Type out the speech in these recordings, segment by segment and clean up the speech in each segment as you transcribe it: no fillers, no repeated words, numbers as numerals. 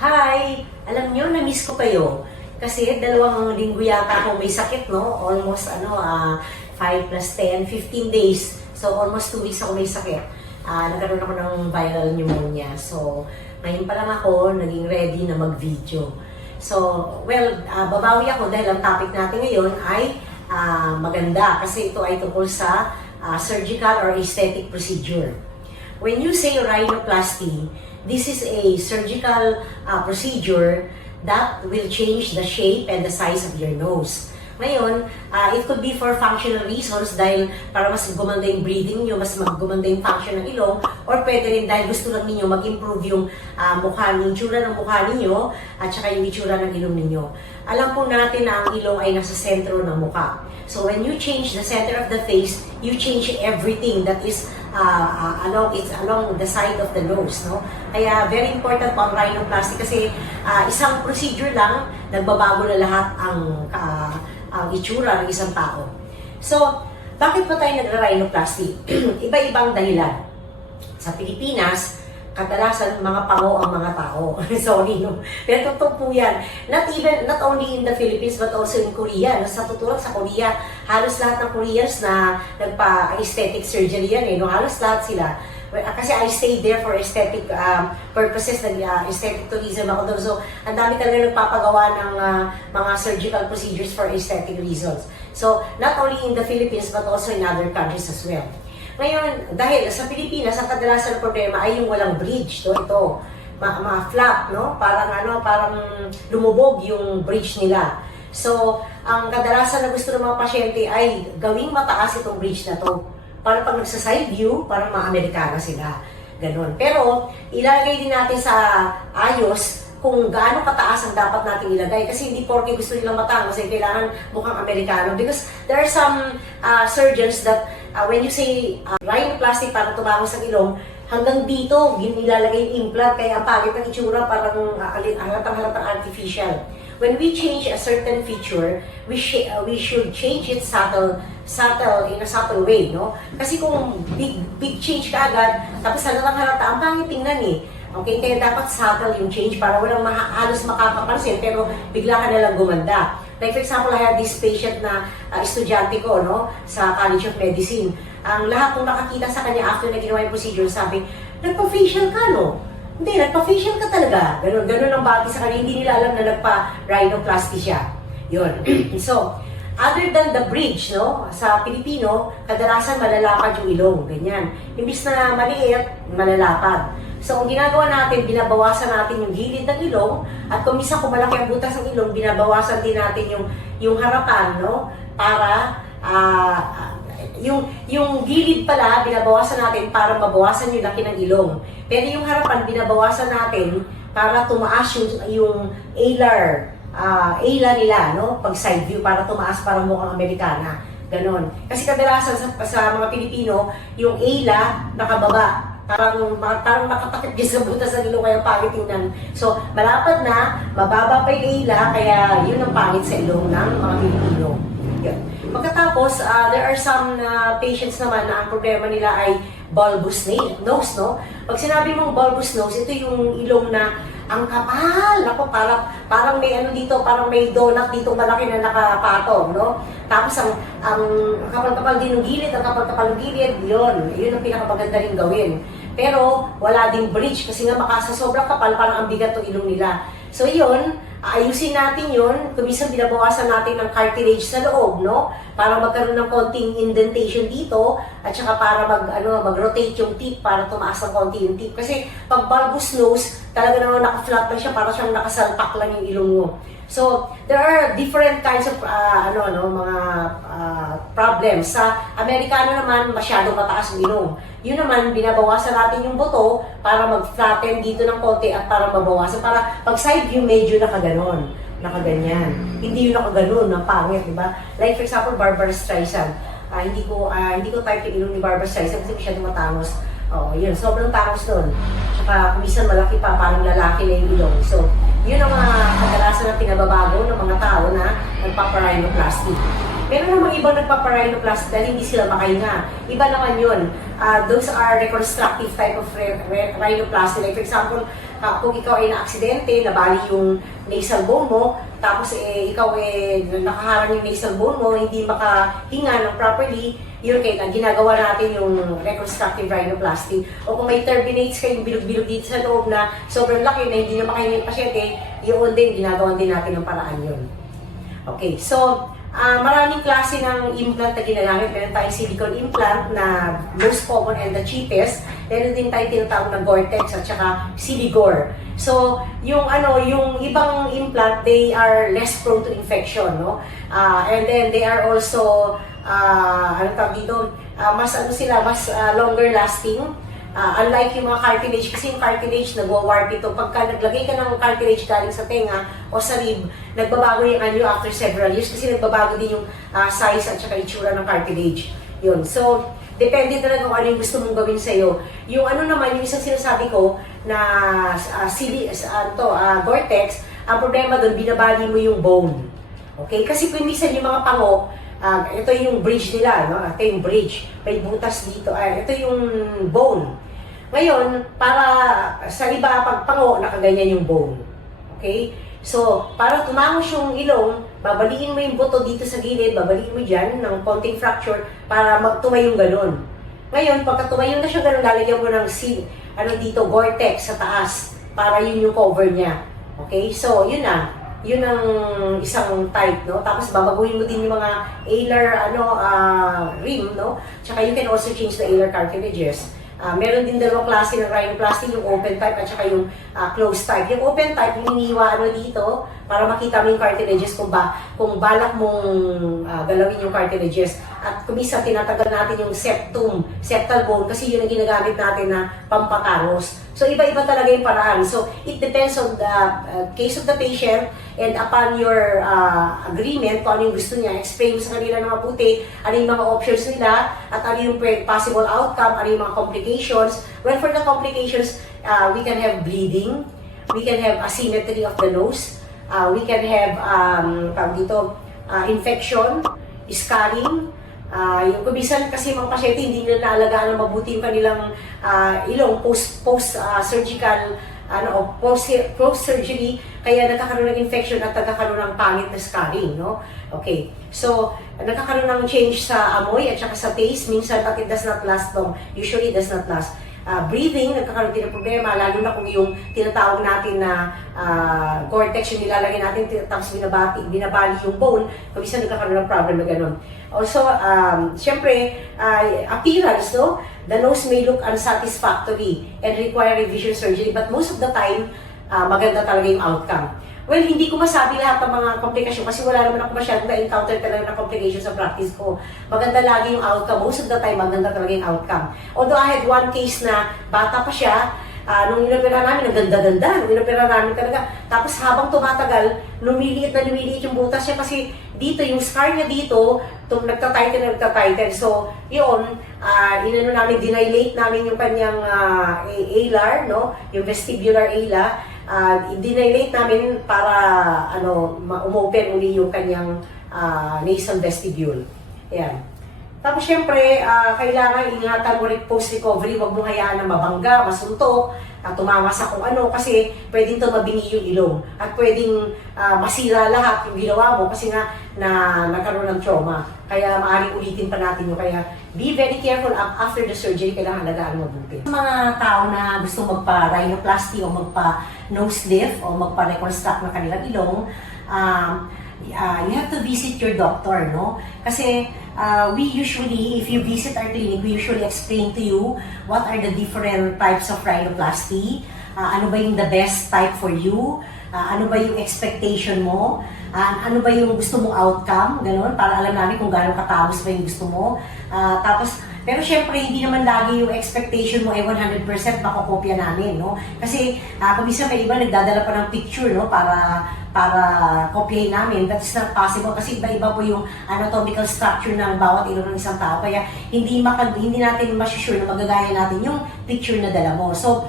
Hi! Alam nyo, na-miss ko kayo. Kasi 2 linggo yata akong may sakit, no? Almost, 5 plus 10, 15 days. So, almost 2 weeks ako may sakit. Nagkaroon ako ng viral pneumonia. So, ngayon pa lang ako naging ready na mag-video. So, well, babawi ako dahil ang topic natin ngayon ay maganda. Kasi ito ay tungkol sa surgical or aesthetic procedure. When you say rhinoplasty, this is a surgical procedure that will change the shape and the size of your nose. Ngayon, it could be for functional reasons dahil para mas gumanda yung breathing nyo, mas gumanda yung function ng ilong, or pwede rin dahil gusto lang ninyo mag-improve yung yung itsura ng mukha ninyo at saka yung itsura ng ilong ninyo. Alam po natin na ang ilong ay nasa sentro ng mukha. So when you change the center of the face, you change everything that is along the side of the nose, no? Kaya very important po ang rhinoplasty kasi isang procedure lang, nagbabago na lahat ang itsura ng isang tao. So, bakit pa tayo nagra-rhinoplasty? Iba-ibang dahilan. Sa Pilipinas, kadalasan mga pango ang mga tao. Sorry, no? Pero totoo po yan. Not only in the Philippines, but also in Korea. Sa totoo sa Korea, halos lahat ng Koreans na nagpa-aesthetic surgery yan, no? Halos lahat sila. Kasi I stayed there for aesthetic purposes, aesthetic tourism ako doon. So, ang dami talaga nagpapagawa ng mga surgical procedures for aesthetic reasons. So, not only in the Philippines, but also in other countries as well. Ngayon, dahil sa Pilipinas, ang kadalasan problema ay yung walang bridge. So, ito, mga flap, no? Parang lumubog yung bridge nila. So, ang kadalasan na gusto ng mga pasyente ay gawing mataas itong bridge na to. Para pag nagsa-side view, parang mga Amerikana sila. Ganon. Pero, ilalagay din natin sa ayos kung gaano kataas ang dapat natin ilagay. Kasi hindi porke gusto nilang matangos, ay kailangan mukhang Amerikano. Because there are some surgeons that when you say rhinoplasty para tumangos ang ilong, hanggang dito, nilalagay yung implant, kaya ang pagit ng itsura parang halatang artificial. When we change a certain feature, we should change it in a subtle way, no? Kasi kung big change ka agad, tapos halata, ang pangit tingnan eh. Okay, kaya dapat subtle yung change para walang halos makakapansin, pero bigla ka nalang gumanda. Like for example, I had this patient na estudyante ko, no, sa College of Medicine. Ang lahat kong nakakita sa kanya after na ginawa yung procedure, sabi, nagpa-facial ka, no? Hindi, nagpa-facial ka talaga. Ganun ang bagay sa kanya. Hindi nila alam na nagpa-rhinoplasty siya. Yun. So, other than the bridge, no, sa Pilipino, kadalasan malalapad yung ilong. Ganyan. Imbis na maliit, malalapad. So, ang ginagawa natin, binabawasan natin yung gilid ng ilong, at kung minsan kung malaki ang butas ng ilong, binabawasan din natin yung harapan, no, para yung gilid pala, binabawasan natin para mabawasan yung laki ng ilong. Pero yung harapan, binabawasan natin para tumaas yung alar nila, no? Pag side view, para tumaas parang mukhang Amerikana. Ganon. Kasi kadalasan sa mga Pilipino, yung ala nakababa. Parang nakatakip din sa butas ng ilong, kaya pangit tingnan. So, malapad na, mababa pa yung ala, kaya yun ang pangit sa ilong ng mga Pilipino. Yun. Pagkatapos, there are some patients naman na ang problema nila ay bulbous nose, no? Pag sinabi mong bulbous nose, ito yung ilong na ang kapal. Ako, parang may dito, parang may donut dito malaki na nakapatong, no? Tapos ang kapal-kapal din ng gilid, ang kapal-kapal ng gilid, yun ang pinakamaganda rin gawin. Pero wala ding bridge kasi nga sa sobrang kapal, parang ang bigat ng ilong nila. So yun, ayusin natin yun. Kuminsan binabawasan natin ng cartilage sa loob, no? Para magkaroon ng konting indentation dito, at saka para mag-rotate yung tip para tumaas ng konti yung tip. Kasi pag bulbous nose, talaga naman naka-flat lang siya, para siyang nakasalpak lang yung ilong mo. So, there are different kinds of mga problems. Sa Amerikano naman, masyadong mataas yung ilong. Yun naman, binabawasan natin yung buto para mag-flatten dito ng konti at para mabawasan. Para pag side view, medyo nakaganon, nakaganyan. Hindi yung nakaganon, na pangit, di ba? Like for example, Barbara Streisand. Hindi ko type yung ilong ni Barbara Streisand kasi masyadong matangos. Yun, sobrang tangos nun. Tsaka kumisan malaki pa, parang lalaki na yung ilong. So, yun ang mga kadalasan na pinababago ng mga tao na nagpapa-rhinoplasty. Meron namang ibang nagpapa-rhinoplasty dahil hindi sila makahinga. Iba naman yun. Those are reconstructive type of rhinoplasty. Like for example, kung ikaw ay na-aksidente, nabali yung nasal bone mo, tapos ikaw nakaharang yung nasal bone mo, hindi makahinga ng properly, yun kaya ginagawa natin yung reconstructive rhinoplasty. O kung may turbinates kayong bilog-bilog dito sa loob na sobrang laki na hindi na makahinga yung pasyente, yun din, ginagawa din natin ng paraan yun. Okay, so maraming klase ng implant na ginagamit. Meron tayong silicone implant na most common and the cheapest. Meron din tayong tinatawag na Gore-Tex at saka Siligore. So, yung ibang implant, they are less prone to infection, no? And then they are also mas longer lasting. Unlike yung mga cartilage, kasi yung cartilage nagwa-warp ito. Pagka naglagay ka ng cartilage galing sa tenga o sa rib, nagbabago yung anyo after several years kasi nagbabago din yung size at saka itsura ng cartilage. Yun. So, depende talaga kung ano yung gusto mong gawin sa'yo. Yung naman, yung isang sinasabi ko na Gore-Tex, ang problema doon, binabali mo yung bone. Okay? Kasi kung minsan yung mga pango, ito yung bridge nila, no? Ito yung bridge. May butas dito. Ito yung bone. Ngayon, para sa iba, pag pango, nakaganyan yung bone. Okay? So, para tumangos yung ilong, babaliin mo yung buto dito sa gilid, babaliin mo dyan ng konting fracture para magtumayong ganun. Ngayon, pagka tumayong na siya ganun, lalagyan mo ng dito, Gore-Tex sa taas para yun yung cover niya. Okay? So, yun na. Yun ang isang type, no? Tapos babaguhin mo din yung mga alar rim, no? Tsaka you can also change the alar cartilages. Meron din dalawang klase ng rhinoplasty, yung open type at saka yung closed type. Yung open type, yung iniwa dito para makita mo yung cartilages kung balak mong galawin yung cartilages. At kumisa tinatagal natin yung septal bone kasi yun ang ginagamit natin na pampataros. So iba-iba talaga yung paraan. So it depends on the case of the patient and upon your agreement kung ano yung gusto niya. Explain mo sa kanila ng mabuti ano yung mga options nila at ano yung possible outcome, ano yung mga complications. Well, for the complications, we can have bleeding, we can have asymmetry of the nose, we can have infection, scarring. Yung kumisan kasi mga pasyente hindi nila naalagaan ng mabuti yung kanilang ilong post-surgical post-surgery, kaya nagkakaroon ng infection at nagkakaroon ng pangit na scarring, no? Okay. So, nagkakaroon ng change sa amoy at saka sa taste, minsan but it does not last long. Usually, it does not last. Breathing, nagkakaroon din ng problema, lalo na kung yung tinatawag natin na Gore-Tex yung nilalagay natin, tapos binabali yung bone, kumisa nagkakaroon ng problem na gano'n. Also, syempre, appearance, no? The nose may look unsatisfactory and require revision surgery, but most of the time, maganda talaga yung outcome. Well, hindi ko masabi lahat ng mga komplikasyon kasi wala naman ako masyadong na-encounter talaga ng complications sa practice ko. Maganda lagi yung outcome. Most of the time, maganda talaga yung outcome. Although I had one case na bata pa siya, nung inopera namin, ang ganda-ganda. Nung inopera namin talaga. Tapos habang tumatagal, lumiliit yung butas niya kasi dito, yung scar niya dito, nagtatighten. So, yun, dinilate namin yung kanyang alar, no? Yung vestibular ala. Dinilate namin para umopen uli yung kanyang nasal vestibule. Ayan. Tapos syempre, kailangan ingatan mo rin post-recovery, huwag mo hayaan na mabangga, masuntok, tumama sa kung ano, kasi pwedeng tumabingi yung ilong at pwedeng masira lahat yung ginawa mo kasi nga nagkaroon ng trauma. Kaya maaaring ulitin pa natin yun. Kaya be very careful after the surgery, kailangan alagaan mo mabuti. Mga tao na gusto magpa-rhinoplasty o magpa-nose lift o magpa-reconstruct ng kanilang ilong, you have to visit your doctor, no? Kasi we usually, if you visit our clinic, we usually explain to you what are the different types of rhinoplasty, ano ba yung the best type for you, ano ba yung expectation mo, ano ba yung gusto mong outcome, gano'n, para alam namin kung gano'ng katapos ba yung gusto mo. Pero syempre, hindi naman lagi yung expectation mo ay 100% makokopya namin, no? Kasi kung bisa may iba nagdadala pa ng picture, no, para kopyahin namin. That is not possible kasi iba-iba po yung anatomical structure ng bawat ilong ng isang tao. Kaya hindi natin masusure na magagaya natin yung picture na dala mo. So,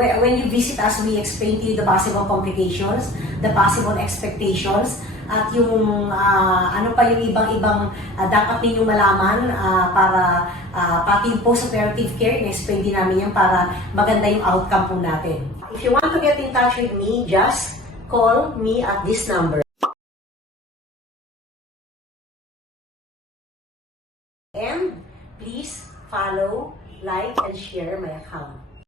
when you visit us, we explain to you the possible complications, the possible expectations, at yung ano pa yung ibang-ibang dapat ninyong malaman para pati yung post-operative care, in-explain din namin yan para maganda yung outcome po natin. If you want to get in touch with me, just call me at this number. And please follow, like, and share my account.